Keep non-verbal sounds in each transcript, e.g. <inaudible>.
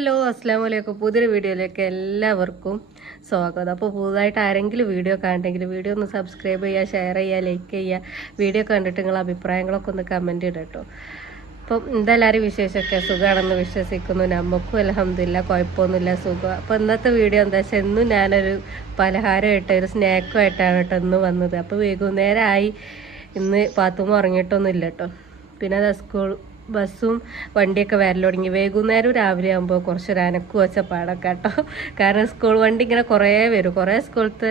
Hello അസ്സാം വലൈക്കും പുതിയൊരു വീഡിയോയിലേക്ക് എല്ലാവർക്കും സ്വാഗതം. അപ്പോൾ പുതുതായിട്ട് ആരെങ്കിലും വീഡിയോ കാണണ്ടെങ്കിൽ വീഡിയോ ഒന്ന് സബ്സ്ക്രൈബ് ചെയ്യുക ഷെയർ ചെയ്യുക ലൈക്ക് ചെയ്യുക. വീഡിയോ കണ്ടിട്ട് നിങ്ങളുടെ അഭിപ്രായങ്ങളൊക്കെ ഒന്ന് കമന്റ് ഇടട്ടോ അപ്പം എന്തെല്ലാവരും വിശേഷമൊക്കെ? സുഖമാണെന്ന് വിശ്വസിക്കുന്നു. നമുക്കും അലഹമില്ല കുഴപ്പമൊന്നുമില്ല സുഖം. അപ്പോൾ ഇന്നത്തെ വീഡിയോ എന്താ വെച്ചാൽ എന്നും ഞാനൊരു പലഹാരമായിട്ട് ഒരു സ്നാക്കുമായിട്ടാണ് കേട്ടോ ഇന്ന് വന്നത്. അപ്പോൾ വൈകുന്നേരമായി ഇന്ന് പാത്തുമ്മ ഉറങ്ങിയിട്ടൊന്നുമില്ല കേട്ടോ പിന്നെ അത് സ്കൂൾ ബസ്സും വണ്ടിയൊക്കെ വരൽ തുടങ്ങി. വൈകുന്നേരം രാവിലെ ആകുമ്പോൾ കുറച്ചൊരു അനക്കു വെച്ചപ്പാടൊക്കെ കേട്ടോ കാരണം സ്കൂൾ വണ്ടി ഇങ്ങനെ കുറേ വരും. കുറേ സ്കൂളത്ത്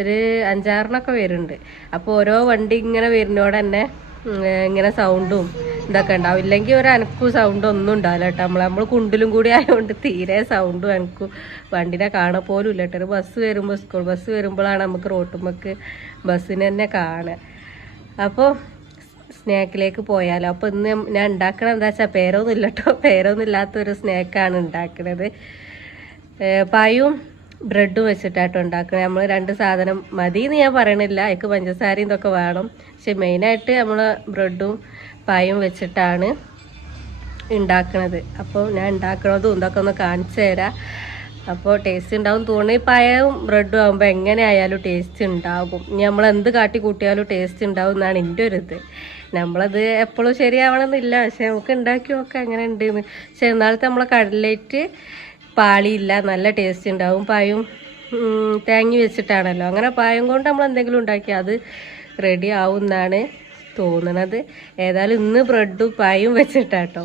ഒരു അഞ്ചാറിനൊക്കെ വരുന്നുണ്ട്. അപ്പോൾ ഓരോ വണ്ടി ഇങ്ങനെ വരുന്നോടെ തന്നെ ഇങ്ങനെ സൗണ്ടും ഇതൊക്കെ ഉണ്ടാവും. ഇല്ലെങ്കിൽ ഒരു അനക്കു സൗണ്ടും ഒന്നും ഉണ്ടാവില്ല കേട്ടോ. നമ്മൾ നമ്മൾ കുണ്ടിലും കൂടി ആയതുകൊണ്ട് തീരെ സൗണ്ടും അനക്കും. വണ്ടിനെ കാണാൻ പോലും ഇല്ല കേട്ടോ. ഒരു ബസ് വരുമ്പോൾ സ്കൂൾ ബസ് വരുമ്പോഴാണ് നമുക്ക് റോട്ടുമ്മക്ക് ബസ്സിനെ തന്നെ കാണുക. അപ്പോൾ സ്നാക്കിലേക്ക് പോയാലോ. അപ്പോൾ ഇന്ന് ഞാൻ ഉണ്ടാക്കണത് എന്താ വെച്ചാൽ പേരൊന്നും ഇല്ല കേട്ടോ പേരൊന്നും ഇല്ലാത്തൊരു സ്നാക്കാണ് ഉണ്ടാക്കുന്നത് പായും ബ്രെഡും വെച്ചിട്ടാട്ടോ ഉണ്ടാക്കുന്നത് നമ്മൾ രണ്ട് സാധനം മതി എന്ന് ഞാൻ പറയണില്ല. അതിക്ക് പഞ്ചസാരയും ഇതൊക്കെ വേണം. പക്ഷെ മെയിനായിട്ട് നമ്മൾ ബ്രെഡും പായും വെച്ചിട്ടാണ് ഉണ്ടാക്കണത്. അപ്പോൾ ഞാൻ ഉണ്ടാക്കണതും ഇതൊക്കെ ഒന്ന് കാണിച്ചു തരാം. അപ്പോൾ ടേസ്റ്റ് ഉണ്ടാവും തോന്നി. പഴവും ബ്രെഡും ആകുമ്പോൾ എങ്ങനെ ആയാലും ടേസ്റ്റ് ഉണ്ടാകും നമ്മൾ എന്ത് കാട്ടി കൂട്ടിയാലും ടേസ്റ്റ് ഉണ്ടാവും എന്നാണ് എന്റെ ഒരു ഇത്. നമ്മളത് എപ്പോഴും ശരിയാവണമെന്നില്ല പക്ഷെ നമുക്ക് ഉണ്ടാക്കി നോക്കാം എങ്ങനെ ഉണ്ടെന്ന് പക്ഷെ എന്നാളത്തെ നമ്മളെ കടലേറ്റ് പാളിയില്ല. നല്ല ടേസ്റ്റ് ഉണ്ടാവും പായും തേങ്ങി വെച്ചിട്ടാണല്ലോ. അങ്ങനെ പായം കൊണ്ട് നമ്മൾ എന്തെങ്കിലും ഉണ്ടാക്കി അത് റെഡി ആവും എന്നാണ് തോന്നണത്. ഏതായാലും ഇന്ന് ബ്രെഡും പായും വെച്ചിട്ടാട്ടോ.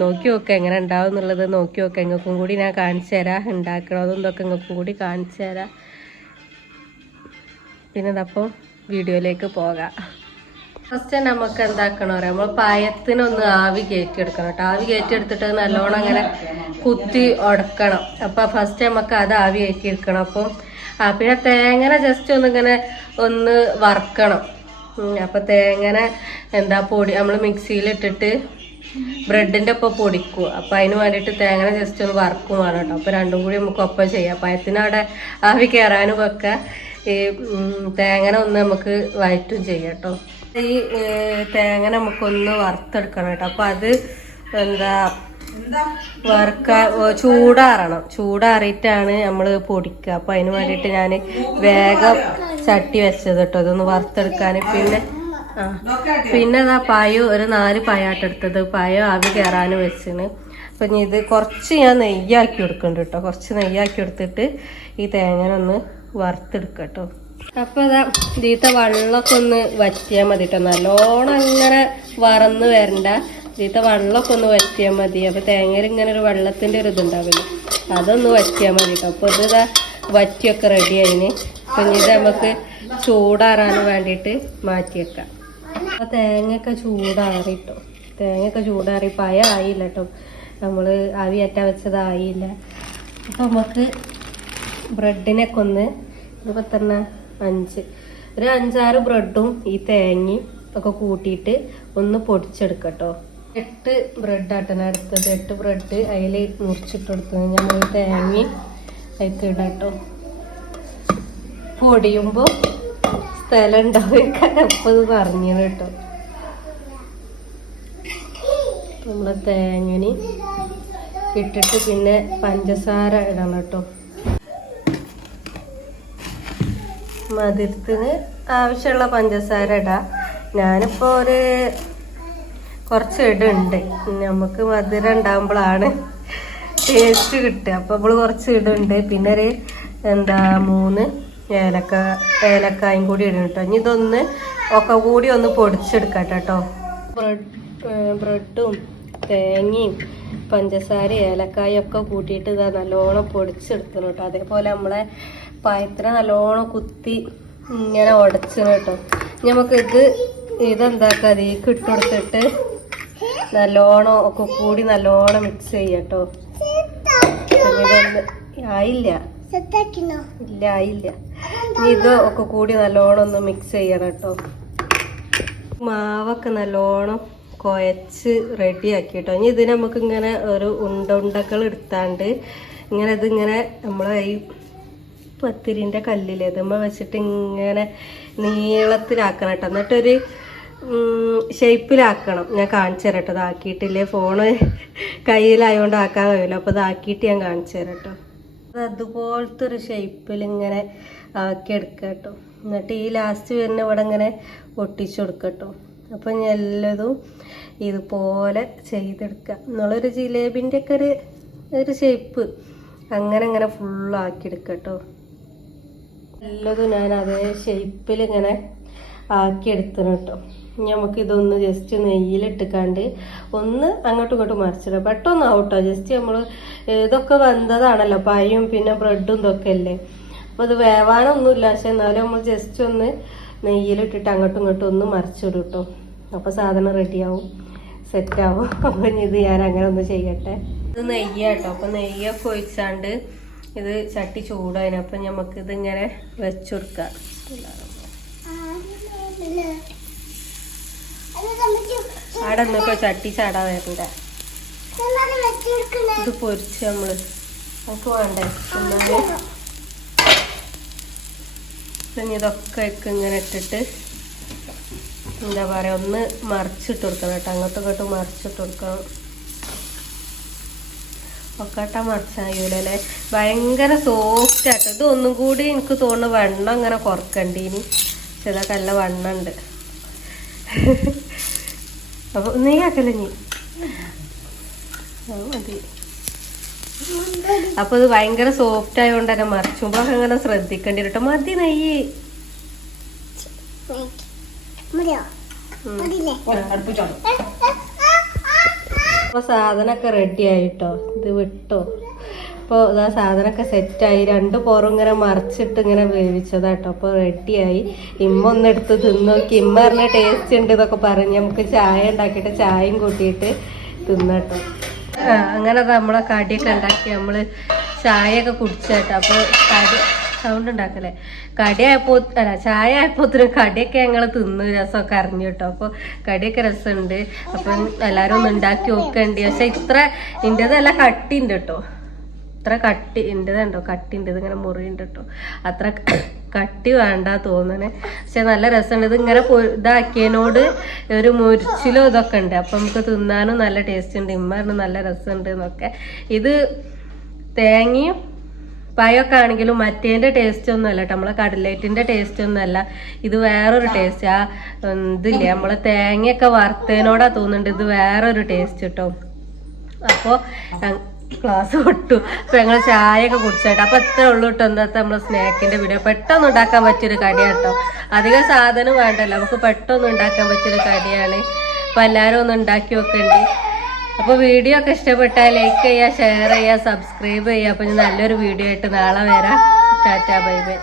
നോക്കി നോക്കാം എങ്ങനെ ഉണ്ടാവും എന്നുള്ളത് നോക്കി നോക്കാം എങ്ങൾക്കും കൂടി ഞാൻ കാണിച്ചു തരാം. ഉണ്ടാക്കണതും ഇതൊക്കെ കൂടി കാണിച്ചു തരാം. പിന്നെ അതപ്പോൾ വീഡിയോയിലേക്ക് പോകാം. ഫസ്റ്റ് നമുക്ക് എന്താക്കണം പറയാം നമ്മൾ പായത്തിനൊന്ന് ആവി കയറ്റിയെടുക്കണം കേട്ടോ. ആവി കയറ്റിയെടുത്തിട്ട് നല്ലോണം അങ്ങനെ കുത്തി ഉടക്കണം. അപ്പം ഫസ്റ്റ് നമുക്ക് അത് ആവി കയറ്റിയെടുക്കണം. അപ്പോൾ പിന്നെ തേങ്ങന ജസ്റ്റ് ഒന്നിങ്ങനെ ഒന്ന് വറക്കണം. അപ്പോൾ അപ്പൊ തേങ്ങന എന്താ പൊടി നമ്മൾ മിക്സിയിലിട്ടിട്ട് ബ്രെഡിന്റെ ഒപ്പം പൊടിക്കും. അപ്പം അതിന് വേണ്ടിയിട്ട് തേങ്ങ ജസ്റ്റ് ഒന്ന് വറക്കും വേണം കേട്ടോ. അപ്പം രണ്ടും കൂടി നമുക്ക് ഒപ്പം ചെയ്യാം. അവിടെ ആവി കയറാനും ഒക്കെ ഈ തേങ്ങന ഒന്ന് നമുക്ക് വയറ്റും ചെയ്യാം കേട്ടോ. ഈ തേങ്ങ നമുക്കൊന്ന് വറുത്തെടുക്കണം കേട്ടോ. അപ്പം അത് എന്താ വറുക്ക ചൂടാറണം. ചൂടാറിയിട്ടാണ് നമ്മൾ പൊടിക്കുക. അപ്പം അതിന് വേണ്ടിയിട്ട് ഞാൻ വേഗം ചട്ടി വെച്ചത് കേട്ടോ. അതൊന്ന് വറുത്തെടുക്കാൻ പിന്നെ പിന്നെ അതാ പായോ ഒരു നാല് പായാട്ടെടുത്തത് പായോ ആവി കയറാൻ വെച്ചിന്. അപ്പൊ ഇത് കുറച്ച് ഞാൻ നെയ്യാക്കി എടുക്കുന്നുണ്ട് കേട്ടോ കുറച്ച് നെയ്യാക്കി എടുത്തിട്ട് ഈ തേങ്ങ ഒന്ന് കേട്ടോ അപ്പൊ അതാ ഇതീത്ത വെള്ളമൊക്കെ ഒന്ന് വറ്റിയാൽ മതി കേട്ടോ നല്ലോണം അങ്ങനെ വറന്ന് വരണ്ട. ഇതീത്ത വെള്ളമൊക്കെ ഒന്ന് വറ്റിയാൽ മതി. അപ്പൊ തേങ്ങയിൽ ഇങ്ങനെ ഒരു വെള്ളത്തിന്റെ ഒരു ഇതുണ്ടാവില്ല? അതൊന്ന് വറ്റിയാൽ മതി കേട്ടോ അപ്പൊ ഇത് ഇതാ വറ്റിയൊക്കെ റെഡി ആയിന്. അപ്പൊ ഇത് നമുക്ക് ചൂടാറാൻ വേണ്ടിയിട്ട് മാറ്റി അപ്പൊ തേങ്ങയൊക്കെ ചൂടാറിട്ടോ തേങ്ങയൊക്കെ ചൂടാറി പയ ആയില്ല കേട്ടോ നമ്മൾ ആവിയേറ്റാ വെച്ചതായില്ല. അപ്പൊ നമുക്ക് ബ്രെഡിനൊക്കെ ഒന്ന് ഇതിപ്പോ തന്നെ അഞ്ച്. ഒരു അഞ്ചാറ് ബ്രെഡും ഈ തേങ്ങയും ഒക്കെ കൂട്ടിയിട്ട് ഒന്ന് പൊടിച്ചെടുക്കട്ടോ. എട്ട് ബ്രെഡ് ആട്ടന എടുത്തത്. എട്ട് ബ്രെഡ് അതിൽ മുറിച്ചിട്ടെടുത്തത് നമ്മൾ തേങ്ങയും അതിലേക്ക് ഇടാട്ടോ. പൊടിയുമ്പോൾ സ്ഥലം ഉണ്ടാവും അപ്പത് പറഞ്ഞു കേട്ടോ. നമ്മളെ തേങ്ങനി ഇട്ടിട്ട് പിന്നെ പഞ്ചസാര ഇടണം കേട്ടോ. മധുരത്തിന് ആവശ്യമുള്ള പഞ്ചസാര ഇടാം. ഞാനിപ്പോൾ ഒരു കുറച്ച് ഇടുണ്ട്. നമുക്ക് മധുരം ഉണ്ടാകുമ്പോഴാണ് ടേസ്റ്റ് കിട്ടുക. അപ്പോൾ നമ്മൾ കുറച്ച് ഇടുണ്ട്. പിന്നെ ഒരു എന്താ മൂന്ന് ഏലക്ക ഏലക്കായും കൂടി ഇടും കേട്ടോ ഇനി ഇതൊന്ന് ഒക്കെ കൂടി ഒന്ന് പൊടിച്ചെടുക്കാം കേട്ടോ ബ്രെഡ് ബ്രെഡും തേങ്ങയും പഞ്ചസാര ഏലക്കായും ഒക്കെ കൂട്ടിയിട്ട് ഇതാ നല്ലോണം പൊടിച്ചെടുക്കണം കേട്ടോ അതേപോലെ നമ്മളെ പയത്തിനെ നല്ലോണം കുത്തി ഇങ്ങനെ ഉടച്ചണം കേട്ടോ ഇനി നമുക്ക് ഇത് ഇതെന്താക്കാം? അതിലേക്ക് ഇട്ട് കൊടുത്തിട്ട് നല്ലോണം ഒക്കെ കൂടി നല്ലോണം മിക്സ് ചെയ്യട്ടോ കേട്ടോ ആയില്ല. ഇല്ല ആയില്ല ഇനി ഇത് ഒക്കെ കൂടി നല്ലോണം ഒന്ന് മിക്സ് ചെയ്യണം കേട്ടോ മാവൊക്കെ നല്ലോണം കുഴച്ച് റെഡിയാക്കി കേട്ടോ ഇനി ഇത് നമുക്ക് ഇങ്ങനെ ഒരു ഉണ്ട ഉണ്ടകൾ എടുത്താണ്ട് ഇങ്ങനെ ഇതിങ്ങനെ നമ്മളെ ഈ പത്തിരിന്റെ കല്ലിൽ ഇതുമ്മ വെച്ചിട്ട് ഇങ്ങനെ നീളത്തിലാക്കണം കേട്ടോ എന്നിട്ടൊരു ഷേപ്പിലാക്കണം ഞാൻ കാണിച്ചു തരട്ടോ ഇതാക്കിയിട്ടില്ലേ? ഫോണ് കയ്യിലായതുകൊണ്ട് ആക്കാൻ കഴിയില്ല. അപ്പോൾ ഇതാക്കിയിട്ട് ഞാൻ കാണിച്ചു തരട്ടോ അത് അതുപോലത്തെ ഒരു ഷേപ്പിൽ ഇങ്ങനെ ആക്കി എടുക്കുക കേട്ടോ എന്നിട്ട് ഈ ലാസ്റ്റ് വരുന്ന ഇവിടെ ഇങ്ങനെ ഒട്ടിച്ചു കൊടുക്കട്ടോ. അപ്പം ഞാൻ ഇതുപോലെ ചെയ്തെടുക്കുക എന്നുള്ളൊരു ജിലേബിന്റെ ഒക്കെ ഒരു ഒരു ഷേപ്പ് അങ്ങനെ അങ്ങനെ ഫുള്ളാക്കി എടുക്കുക കേട്ടോ എല്ലാതും ഞാൻ അതേ ഷേപ്പിൽ ഇങ്ങനെ ആക്കി എടുത്തണം കേട്ടോ നമുക്ക് ഇതൊന്ന് ജസ്റ്റ് നെയ്യിലിട്ടിക്കാണ്ട് ഒന്ന് അങ്ങോട്ടും ഇങ്ങോട്ടും മറിച്ചിടാം. പെട്ടെന്ന് ആവട്ടോ. ജസ്റ്റ് നമ്മൾ ഇതൊക്കെ വന്നതാണല്ലോ. പായും പിന്നെ ബ്രെഡും ഇതൊക്കെ അല്ലേ. അപ്പോൾ ഇത് വേവാനൊന്നുമില്ല. പക്ഷെ എന്നാലും നമ്മൾ ജസ്റ്റ് ഒന്ന് നെയ്യിലിട്ടിട്ട് അങ്ങോട്ടും ഇങ്ങോട്ടും ഒന്ന് മറിച്ചിടും കേട്ടോ. അപ്പോൾ സാധനം റെഡിയാവും സെറ്റാവും. <laughs> അപ്പോൾ ഇനി ഇത് ഞാൻ അങ്ങനെ ഒന്ന് ചെയ്യട്ടെ. ഇത് നെയ്യാട്ടോ അപ്പോൾ നെയ്യൊക്കെ ഒഴിച്ചാണ്ട് ഇത് ചട്ടി ചൂടായിന്. അപ്പം നമുക്ക് ഇതിങ്ങനെ എന്നൊക്കെ നിന്നൊക്കെ ചട്ടി ചാടാ വരണ്ട. ഇത് പൊരിച്ച് നമ്മൾ നമുക്ക് വേണ്ടേ? എന്നാൽ ഇതൊക്കെ ഇങ്ങനെ ഇട്ടിട്ട് എന്താ പറയാ ഒന്ന് മറിച്ചിട്ട് കൊടുക്കണം കേട്ടോ. അങ്ങോട്ടും ഇങ്ങോട്ടും മറിച്ചിട്ട് കൊടുക്കണം. ഒക്കട്ട മറിച്ചായൂലല്ലേ ഭയങ്കര സോഫ്റ്റ് ആട്ടോ. ഇത് ഒന്നും കൂടി എനിക്ക് തോന്നുന്നു വെണ്ണം അങ്ങനെ കുറക്കണ്ടീനി. പക്ഷെ കല്ല നല്ല വണ്ണം ഉണ്ട് അപ്പൊ നീ ആക്കല്ലേ നീ മതി. അപ്പൊ ഇത് ഭയങ്കര സോഫ്റ്റ് ആയതുകൊണ്ട് തന്നെ മറിച്ചുമ്പോ അങ്ങനെ ശ്രദ്ധിക്കേണ്ടി കേട്ടോ മതി നെയ്യ്. ഉം. അപ്പൊ സാധനമൊക്കെ റെഡി ആയിട്ടോ? ഇത് വിട്ടോ? അപ്പോൾ ഇതാ സാധനമൊക്കെ സെറ്റായി. രണ്ട് പോറും ഇങ്ങനെ മറിച്ചിട്ട് ഇങ്ങനെ വേവിച്ചതാട്ടോ. അപ്പോൾ റെഡിയായി. ഇമ്മ ഒന്ന് എടുത്ത് തിന്ന് നോക്കി ഇമ്മ പറഞ്ഞ ടേസ്റ്റ് ഉണ്ട് ഇതൊക്കെ പറഞ്ഞ് നമുക്ക് ചായ ഉണ്ടാക്കിയിട്ട് ചായയും കൂട്ടിയിട്ട് തിന്നട്ടോ. അങ്ങനെ നമ്മളെ കടിയൊക്കെ ഉണ്ടാക്കി. നമ്മൾ ചായയൊക്കെ കുടിച്ചാട്ടോ. അപ്പോൾ കടി സൗണ്ട് ഉണ്ടാക്കല്ലേ? കടിയായപ്പോ അല്ല ചായ ആയപ്പോ കടിയൊക്കെ ഞങ്ങൾ തിന്നു. രസമൊക്കെ അറിഞ്ഞു കേട്ടോ അപ്പോൾ കടിയൊക്കെ രസമുണ്ട്. അപ്പം എല്ലാവരും ഒന്ന് ഉണ്ടാക്കി നോക്കണ്ടി. പക്ഷെ ഇത്ര ഇന്റെതല്ല കട്ടിണ്ട് കേട്ടോ. ഇത്ര കട്ടി എന്റെതുണ്ടോ കട്ടിന്റെ ഇതിങ്ങനെ മുറിയുണ്ട് കേട്ടോ അത്ര കട്ടി വേണ്ട തോന്നണേ. പക്ഷെ നല്ല രസമുണ്ട് ഇത് ഇങ്ങനെ ഇതാക്കിയതിനോട് ഒരു മുരിച്ചിലും ഇതൊക്കെ ഉണ്ട് അപ്പം നമുക്ക് തിന്നാനും നല്ല ടേസ്റ്റ് ഉണ്ട് ഇമ്മറിന് നല്ല രസമുണ്ട് എന്നൊക്കെ. ഇത് തേങ്ങയും പയൊക്കെ ആണെങ്കിലും മറ്റേന്റെ ടേസ്റ്റ് ഒന്നും അല്ല കേട്ടോ നമ്മളെ കടലേറ്റിന്റെ ടേസ്റ്റ് ഒന്നും അല്ല. ഇത് വേറൊരു ടേസ്റ്റ് ആ ഇതില്ലേ? നമ്മളെ തേങ്ങയൊക്കെ വറുത്തതിനോടാ തോന്നുന്നുണ്ട് ഇത് വേറൊരു ടേസ്റ്റ് കേട്ടോ അപ്പോൾ ക്ലാസ് വിട്ടു. അപ്പൊ ഞങ്ങൾ ചായ ഒക്കെ കുടിച്ചായിട്ട് അപ്പൊ എത്ര ഉള്ളു കേട്ടോ എന്താ നമ്മളെ സ്നാക്കിന്റെ വീഡിയോ പെട്ടെന്ന് ഉണ്ടാക്കാൻ പറ്റിയൊരു കടിയാട്ടോ അധികം സാധനം വേണ്ടല്ലോ. നമുക്ക് പെട്ടെന്ന് ഉണ്ടാക്കാൻ പറ്റിയൊരു കടിയാണ്. അപ്പൊ എല്ലാവരും ഒന്ന് ഉണ്ടാക്കി വെക്കണ്ടി അപ്പൊ വീഡിയോ ഒക്കെ ഇഷ്ടപ്പെട്ടാൽ ലൈക്ക് ചെയ്യുക ഷെയർ ചെയ്യാ സബ്സ്ക്രൈബ് ചെയ്യുക. അപ്പൊ ഞാൻ നല്ലൊരു വീഡിയോ ആയിട്ട് നാളെ വരാം. Tata bye bye